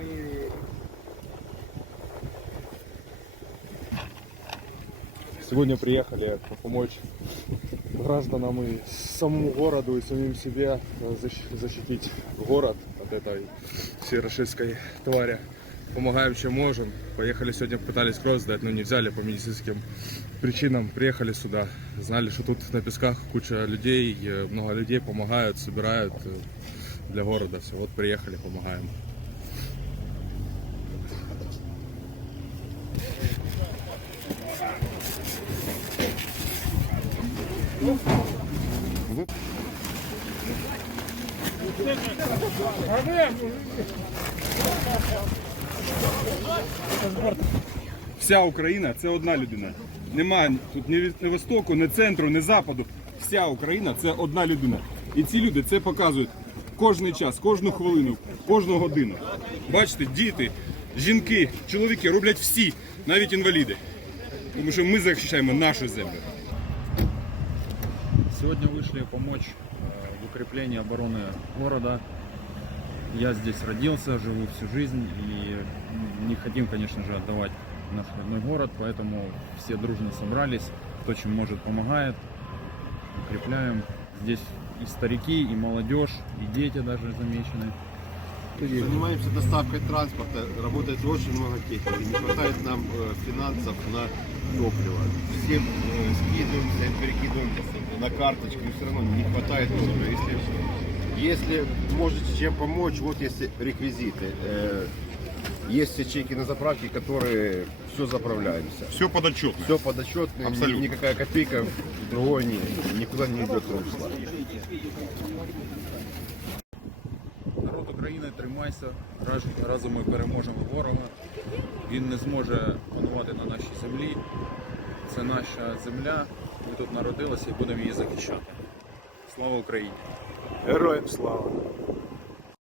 и Сегодня приехали помочь гражданам и самому городу и самим себе защ- защитить город от этой всей твари. Помогаем, чем можем. Поехали сегодня, пытались кровь сдать, но не взяли по медицинским причинам. Приехали сюда, знали, что тут на песках куча людей, много людей помогают, собирают э, для города. Все, вот приехали, помогаем. Вся Україна це одна людина. Нема тут ні востоку, ні центру, ні западу. Вся Україна це одна людина. І ці люди це показують кожний час, кожну хвилину, кожну годину. Бачите, діти, жінки, чоловіки роблять всі, навіть інваліди. Тому що ми захищаємо нашу землю. Сегодня вышли помочь э, в укреплении обороны города. Я здесь родился, живу всю жизнь и не хотим, конечно же, отдавать наш родной город, поэтому все дружно собрались, кто чем может помогает, укрепляем. Здесь и старики, и молодежь, и дети даже замечены. Занимаемся доставкой транспорта, работает очень много техники, не хватает нам э, финансов на топливо. Всем э, скидываемся, перекидываемся на карточку, и все равно не хватает топлива. Если, если можете чем помочь, вот есть реквизиты. Э, есть чеки на заправке, которые все заправляемся. Все подотчетно. Все подотчетно, Абсолютно. никакая копейка другой не, никуда не идет. Народ України, тримайся, раз- разом ми переможемо ворога. Він не зможе панувати на нашій землі. Це наша земля. Ми тут народилися і будемо її захищати. Слава Україні! Героям слава!